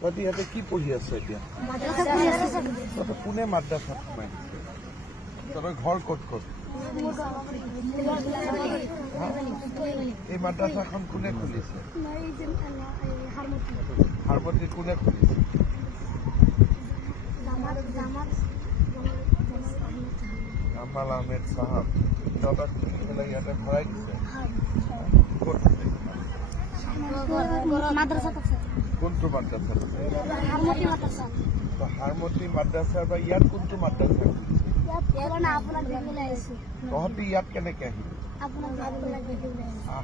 তহঁতি ইয়াতে কি পঢ়ি আছ এতিয়া তহঁতে কোনে মাদ্ৰাছাত সোমাই দিছে তহঁতৰ ঘৰ ক'ত ক'ত এই মাদ্ৰাছাখন কোনে খুলিছে হাৰমতি কোনে খুলিছে জামাল আহমেদ সাহাব তহঁতক ইয়াতে ভৰাই দিছে কোনটো মাদ্ৰাছা হাৰমতি মাদ্ৰাছা বা ইয়াত কোনটো মাদ্ৰাছা তহঁতি ইয়াত কেনেকে আহিবি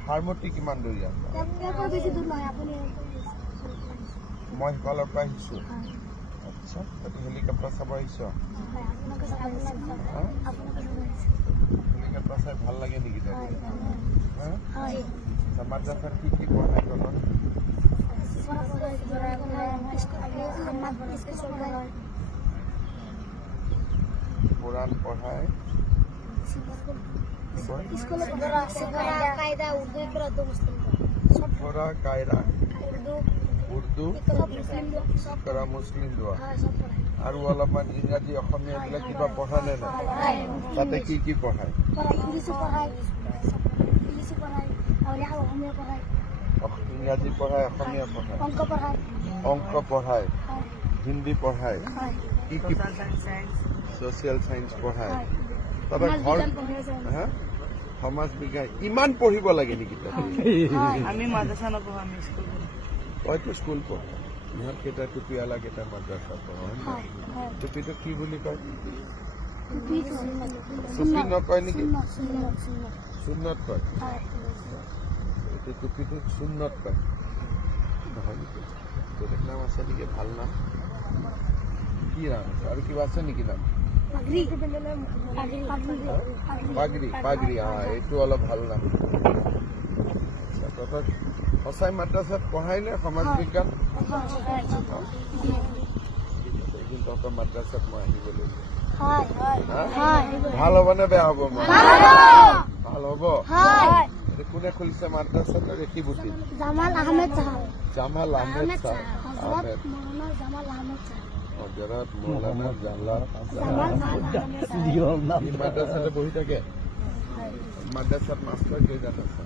হাৰমতি কিমান দূৰ ইয়াত মই সিফালৰ পৰা আহিছো আচ্ছা তহঁতি হেলিকপ্টাৰ চাব আহিছ হেলিকপ্টাৰ চাই ভাল লাগে নেকি মাদ্ৰাছাত কি কি পঢ়াই তহঁতক কোরআন পড়ায় সফরা কায়দা উর্দু করা মুসলিম দোয়া আর অলপমান ইংরাজী অসমীয়া বিলাক কিবা পঢ়া নে না তাতে কি কি পঢ়ায় ইংৰাজী পঢ়ায় অসমীয়া পঢ়ায় অংক পঢ়ায় হিন্দী পঢ়ায় কি কি সোশিয়াল সায়েন্স পঢ়ায় তবে ঘৰ সমাজ বিজ্ঞান ইমান পঢ়িব লাগে নেকি আমি মাদ্ৰাছা নপঢ়ো আমি স্কুল তইতো স্কুল পঢ় ইহঁতকেইটা টুপিয়ালা কেইটা মাদ্ৰাছা পঢ় টুপিটো কি বুলি কয় টুপি নকয় নেকি সুন্নত কয় টুপিটো সুন্নত কয় নহয় নেকি বেলেগ নাম আছে নেকি ভাল নাম কি নাম আছে আৰু কিবা আছে নেকি নাম পাগড়ি পাগড়ি এইটো অলপ ভাল নাম তহঁতক সঁচাই মাদ্ৰাছাত পঢ়াই নে সমাজ বিজ্ঞান এদিন তহঁতৰ মাদ্ৰাছাত মই আহিব লাগিব ভাল হ'ব নে বেয়া হ'ব মই ভাল হ'ব কোনে খুলিছে মাদ্ৰাছাটো ৰেখিবুটি জামাল আহমেদ আহমেদ হজরত মৌলানা জালাল মাদ্রাসাতে বহি থাকে মাদ্রাসাত মাস্টার কেইজন আছে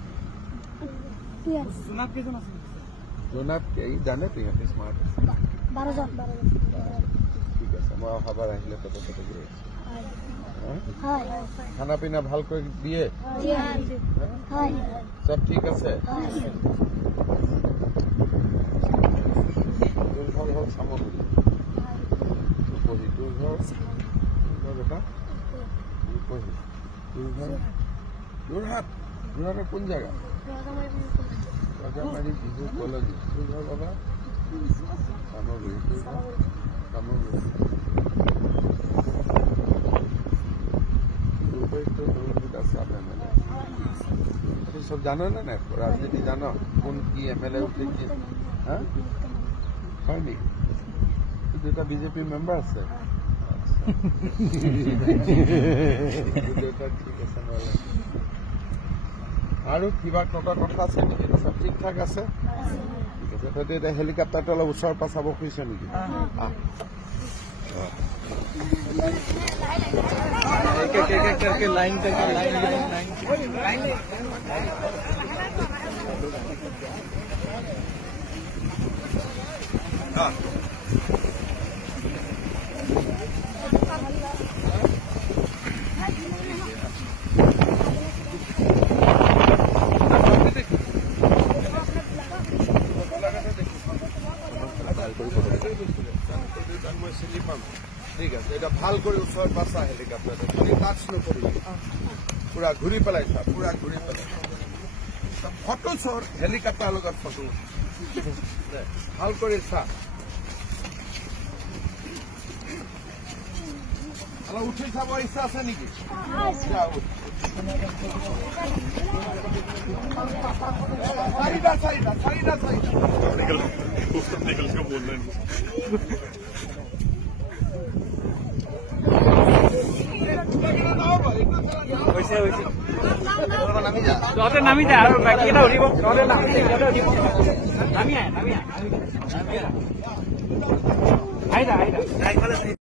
জোনাব এই জানে তো ইহঁতে স্মার্ট আছে 12 ঠিক আছে মই অহাবাৰ আহিলে তত গৈ খানা পিনা ভাল কৰি দিয়ে সব ঠিক আছে সামগ্ৰী যোৰহাটৰ কোন জেগা ৰজামাৰী বিজু কলনী তোৰ ঘৰ বাবা সামগ্ৰী সব জানো না না রাজনীতি জানো কোন কি এমএলএ উঠে কি হয় নেকি দুটা বিজেপি মেম্বার আছে আৰু কিবা কথা আছে নেকি সব ঠিক ঠাক আছে ঠিক আছে তহঁতে এতিয়া হেলিকপ্টাৰটো অলপ ওচৰৰ পৰা চাব খুজিছ নেকি লাইন ঠিক আছে এটা ভাল কৰে ওচৰ পাছা হেলিকপ্টাৰটো খালি টাচ নকৰিবি পুৰা ঘূৰি পেলাই চা পুৰা ঘূৰি পেলাই ফটো চৰ হেলিকপ্টাৰ লগত ফটো ভাল কৰি চা অলপ উঠি চাব ইচ্ছা আছে নেকি চাৰিটা হৈছে হৈছে তহঁতে নামি যা আৰু বাকীকেইটা উঠিব তহঁতে নামি নামি আহ আহি যা